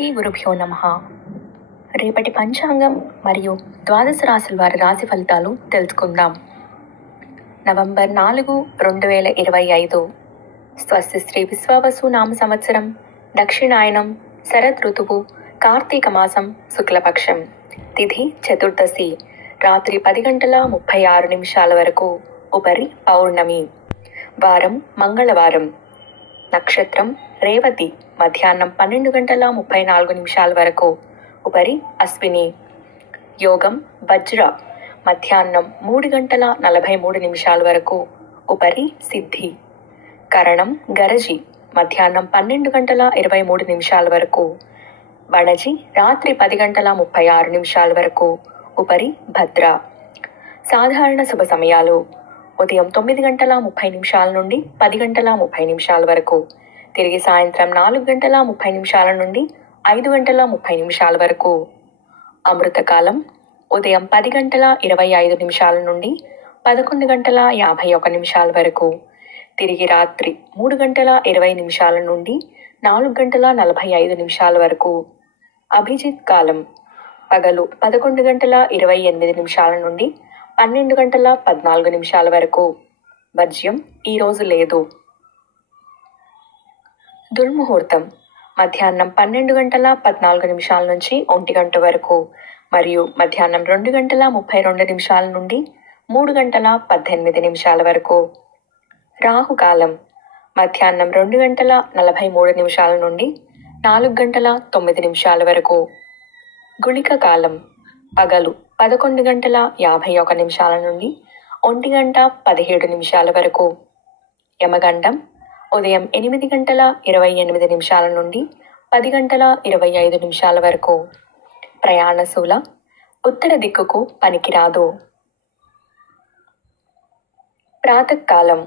శ్రీ గురుభ్యో నమః. రేపటి పంచాంగం మరియు ద్వాదశ రాశుల వారి రాశి ఫలితాలు తెలుసుకుందాం. నవంబర్ 4, 2025. స్వస్తి శ్రీ విశ్వావసు నామ సంవత్సరం, దక్షిణాయనం, శరద్ ఋతువు, కార్తీక మాసం, శుక్లపక్షం, తిథి చతుర్దశి, రాత్రి 10:36 వరకు, ఉపరి పౌర్ణమి, వారం మంగళవారం, నక్షత్రం రేవతి, మధ్యాహ్నం 12:34 వరకు, ఉపరి అశ్విని, యోగం వజ్ర, మధ్యాహ్నం 3:43 వరకు, ఉపరి సిద్ధి, కరణం గరజి, మధ్యాహ్నం 12:23 వరకు, వణజి, రాత్రి 10:36 వరకు, ఉపరి భద్ర. సాధారణ శుభ సమయాలు: ఉదయం 9:30 నుండి 10:30 వరకు, తిరిగి సాయంత్రం 4:30 నుండి 5:30 వరకు. అమృతకాలం ఉదయం 10:25 నుండి 11:51 వరకు, తిరిగి రాత్రి 3:20 నుండి 4:45 వరకు. అభిజిత్ కాలం పగలు 11:28 నుండి 12:14 వరకు. వర్జ్యం ఈరోజు లేదు. దుర్ముహూర్తం మధ్యాహ్నం 12:14 నుంచి 1 గంట వరకు, మరియు మధ్యాహ్నం 2:32 నుండి 3:18 వరకు. రాహుకాలం మధ్యాహ్నం 2:43 నుండి 4:09 వరకు. గుళిక కాలం పగలు 11:51 నుండి 1:17 వరకు. యమగండం ఉదయం 8:28 నుండి 10:25 వరకు. ప్రయాణశూల ఉత్తర దిక్కుకు పనికిరాదు. ప్రాతకాలం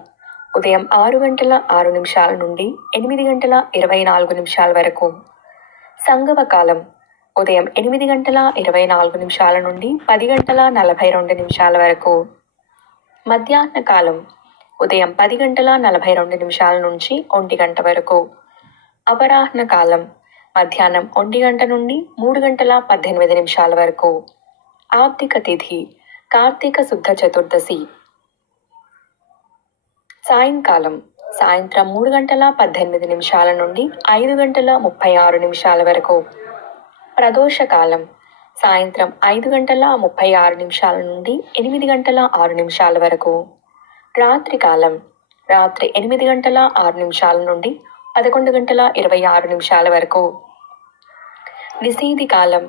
ఉదయం 6:06 నుండి 8:24 వరకు. సంగమకాలం ఉదయం 8:24 నుండి 10:42 వరకు. మధ్యాహ్న కాలం ఉదయం 10:42 నుంచి 1 గంట వరకు. అపరాహ్న కాలం మధ్యాహ్నం 1 గంట నుండి 3:18 వరకు. ఆబ్దిక తిథి కార్తీక శుద్ధ చతుర్దశి. సాయంకాలం సాయంత్రం 3:18 నుండి 5:36 వరకు. ప్రదోషకాలం సాయంత్రం 5:36 నుండి 8:06 వరకు. రాత్రికాలం రాత్రి 8:06 నుండి 11:26 వరకు. నిశీధి కాలం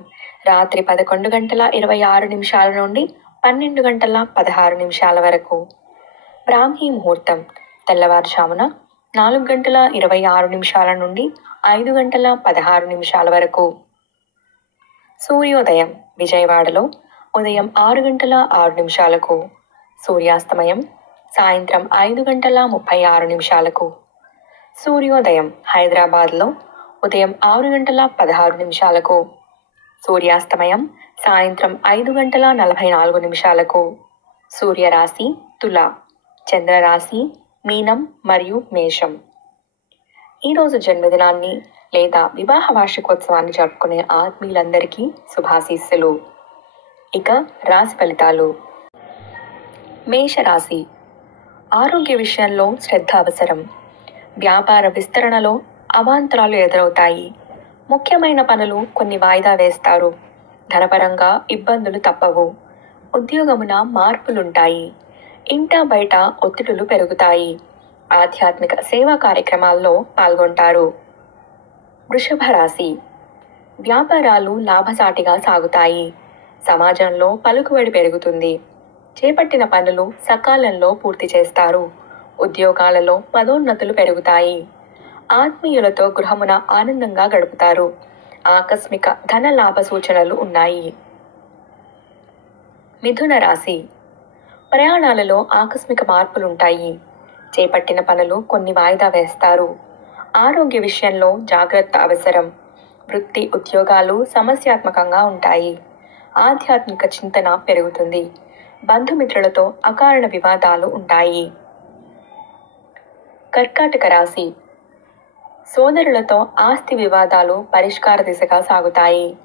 రాత్రి 11:26 నుండి 12:16 వరకు. బ్రాహ్మీ ముహూర్తం తెల్లవారుజామున 4:26 నుండి 5:16 వరకు. సూర్యోదయం విజయవాడలో ఉదయం 6:06. సూర్యాస్తమయం సాయంత్రం 5:36. సూర్యోదయం హైదరాబాద్లో ఉదయం 6:16. సూర్యాస్తమయం సాయంత్రం 5:44. సూర్యరాశి తుల, చంద్రరాశి మీనం మరియు మేషం. ఈరోజు జన్మదినాన్ని లేదా వివాహ వార్షికోత్సవాన్ని జరుపుకునే ఆత్మీయులందరికీ శుభాశీస్సులు. ఇక రాశి ఫలితాలు. మేషరాశి ఆరోగ్య విషయంలో శ్రద్ధ అవసరం. వ్యాపార విస్తరణలో అవాంతరాలు ఎదురవుతాయి. ముఖ్యమైన పనులు కొన్ని వాయిదా వేస్తారు. ధనపరంగా ఇబ్బందులు తప్పవు. ఉద్యోగమున మార్పులుంటాయి. ఇంట బయట ఒత్తిడులు పెరుగుతాయి. ఆధ్యాత్మిక సేవా కార్యక్రమాల్లో పాల్గొంటారు. వృషభ రాశి వ్యాపారాలు లాభసాటిగా సాగుతాయి. సమాజంలో పలుకుబడి పెరుగుతుంది. చేపట్టిన పనులు సకాలంలో పూర్తి చేస్తారు. ఉద్యోగాలలో పదోన్నతులు పెరుగుతాయి. ఆత్మీయులతో గృహమున ఆనందంగా గడుపుతారు. ఆకస్మిక ధన లాభ సూచనలు ఉన్నాయి. మిథున రాశి ప్రయాణాలలో ఆకస్మిక మార్పులుంటాయి. చేపట్టిన పనులు కొన్ని వాయిదా వేస్తారు. ఆరోగ్య విషయంలో జాగ్రత్త అవసరం. వృత్తి ఉద్యోగాలు సమస్యాత్మకంగా ఉంటాయి. ఆధ్యాత్మిక చింతన పెరుగుతుంది. బంధుమిత్రులతో అకారణ వివాదాలు ఉంటాయి. కర్కాటక రాశి సోదరులతో ఆస్తి వివాదాలు పరిష్కార దిశగా సాగుతాయి.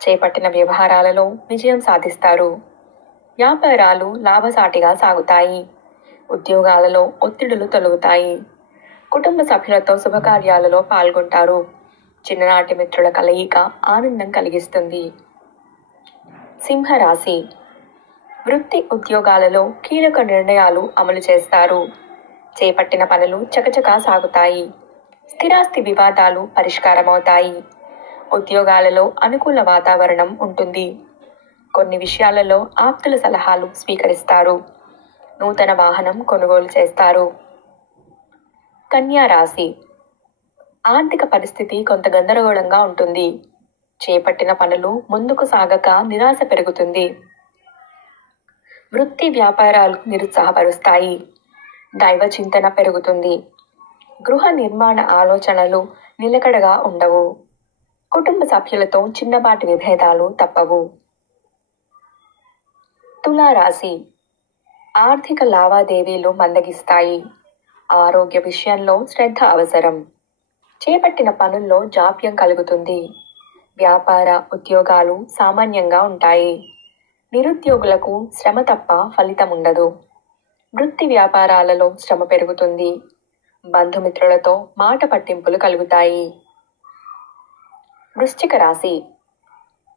చేపట్టిన వ్యవహారాలలో విజయం సాధిస్తారు. వ్యాపారాలు లాభసాటిగా సాగుతాయి. ఉద్యోగాలలో ఒత్తిడులు తొలగుతాయి. కుటుంబ సభ్యులతో శుభకార్యాలలో పాల్గొంటారు. చిన్ననాటి మిత్రుల కలయిక ఆనందం కలిగిస్తుంది. సింహరాశి. వృత్తి ఉద్యోగాలలో కీలక నిర్ణయాలు అమలు చేస్తారు. చేపట్టిన పనులు చకచకా సాగుతాయి. స్థిరాస్తి వివాదాలు పరిష్కారమవుతాయి. ఉద్యోగాలలో అనుకూల వాతావరణం ఉంటుంది. కొన్ని విషయాలలో ఆప్తుల సలహాలు స్వీకరిస్తారు. నూతన వాహనం కొనుగోలు చేస్తారు. కన్యా రాశి. ఆర్థిక పరిస్థితి కొంత గందరగోళంగా ఉంటుంది. చేపట్టిన పనులు ముందుకు సాగక నిరాశ పెరుగుతుంది. వృత్తి వ్యాపారాలు నిరుత్సాహపరుస్తాయి. దైవ చింతన పెరుగుతుంది. గృహ నిర్మాణ ఆలోచనలు నిలకడగా ఉండవు. కుటుంబ సభ్యులతో చిన్నపాటి విభేదాలు తప్పవు. తులారాశి. ఆర్థిక లావాదేవీలు మందగిస్తాయి. ఆరోగ్య విషయంలో శ్రద్ధ అవసరం. చేపట్టిన పనుల్లో జాప్యం కలుగుతుంది. వ్యాపార ఉద్యోగాలు సామాన్యంగా ఉంటాయి. నిరుద్యోగులకు శ్రమ తప్ప ఫలితం ఉండదు. వృత్తి వ్యాపారాలలో శ్రమ పెరుగుతుంది. బంధుమిత్రులతో మాట పట్టింపులు కలుగుతాయి. వృశ్చిక రాశి.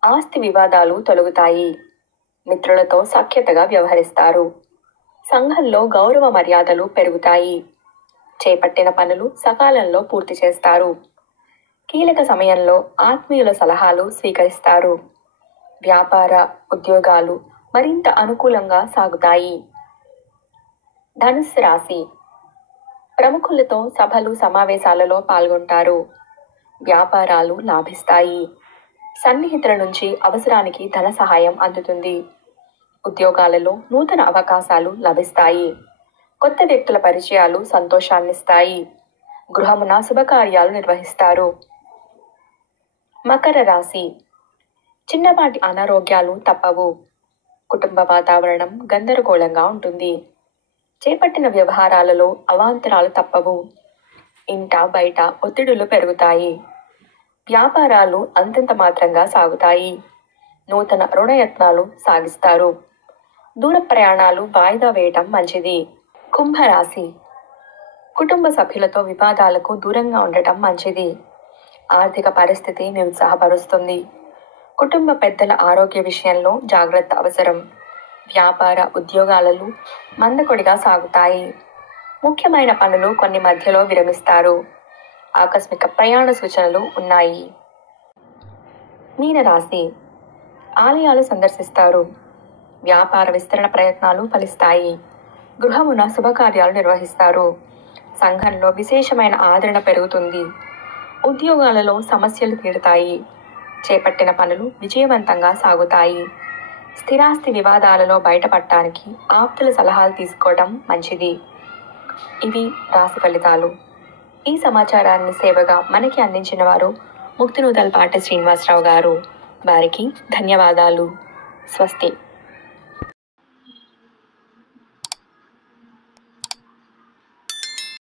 ఆస్తి వివాదాలు తొలగుతాయి. మిత్రులతో సఖ్యతగా వ్యవహరిస్తారు. సంఘంలో గౌరవ మర్యాదలు పెరుగుతాయి. చేపట్టిన పనులు సకాలంలో పూర్తి చేస్తారు. కీలక సమయంలో ఆత్మీయుల సలహాలు స్వీకరిస్తారు. వ్యాపార ఉద్యోగాలు మరింత అనుకూలంగా సాగుతాయి. ధనుస్సు రాశి. ప్రముఖులతో సభలు సమావేశాలలో పాల్గొంటారు. వ్యాపారాలు లాభిస్తాయి. సన్నిహితుల నుంచి అవసరానికి ధన సహాయం అందుతుంది. ఉద్యోగాలలో నూతన అవకాశాలు లభిస్తాయి. కొత్త వ్యక్తుల పరిచయాలు సంతోషాన్నిస్తాయి. గృహమున శుభకార్యాలు నిర్వహిస్తారు. మకర రాశి. చిన్నపాటి అనారోగ్యాలు తప్పవు. కుటుంబ వాతావరణం గందరగోళంగా ఉంటుంది. చేపట్టిన వ్యవహారాలలో అవాంతరాలు తప్పవు. ఇంట బయట ఒత్తిడులు పెరుగుతాయి. వ్యాపారాలు అంతంత మాత్రంగా సాగుతాయి. నూతన రుణయత్నాలు సాగిస్తారు. దూర ప్రయాణాలు వాయిదా వేయటం మంచిది. కుంభరాశి. కుటుంబ సభ్యులతో వివాదాలకు దూరంగా ఉండటం మంచిది. ఆర్థిక పరిస్థితి నిరుత్సాహపరుస్తుంది. కుటుంబ పెద్దల ఆరోగ్య విషయంలో జాగ్రత్త అవసరం. వ్యాపార ఉద్యోగాలలో మందకొడిగా సాగుతాయి. ముఖ్యమైన పనులు కొన్ని మధ్యలో విరమిస్తారు. ఆకస్మిక ప్రయాణ సూచనలు ఉన్నాయి. మీనరాశి. ఆలయాలు సందర్శిస్తారు. వ్యాపార విస్తరణ ప్రయత్నాలు ఫలిస్తాయి. గృహమున శుభకార్యాలు నిర్వహిస్తారు. సంఘంలో విశేషమైన ఆదరణ పెరుగుతుంది. ఉద్యోగాలలో సమస్యలు తీరుతాయి. చేపట్టిన పనులు విజయవంతంగా సాగుతాయి. స్థిరాస్తి వివాదాలలో బయటపడటానికి ఆప్తుల సలహాలు తీసుకోవడం మంచిది. ఇవి రాశి ఫలితాలు. ఈ సమాచారాన్ని సేవగా మనకి అందించిన వారు ముక్తినూతలపాటి శ్రీనివాసరావు గారు. వారికి ధన్యవాదాలు. స్వస్తి.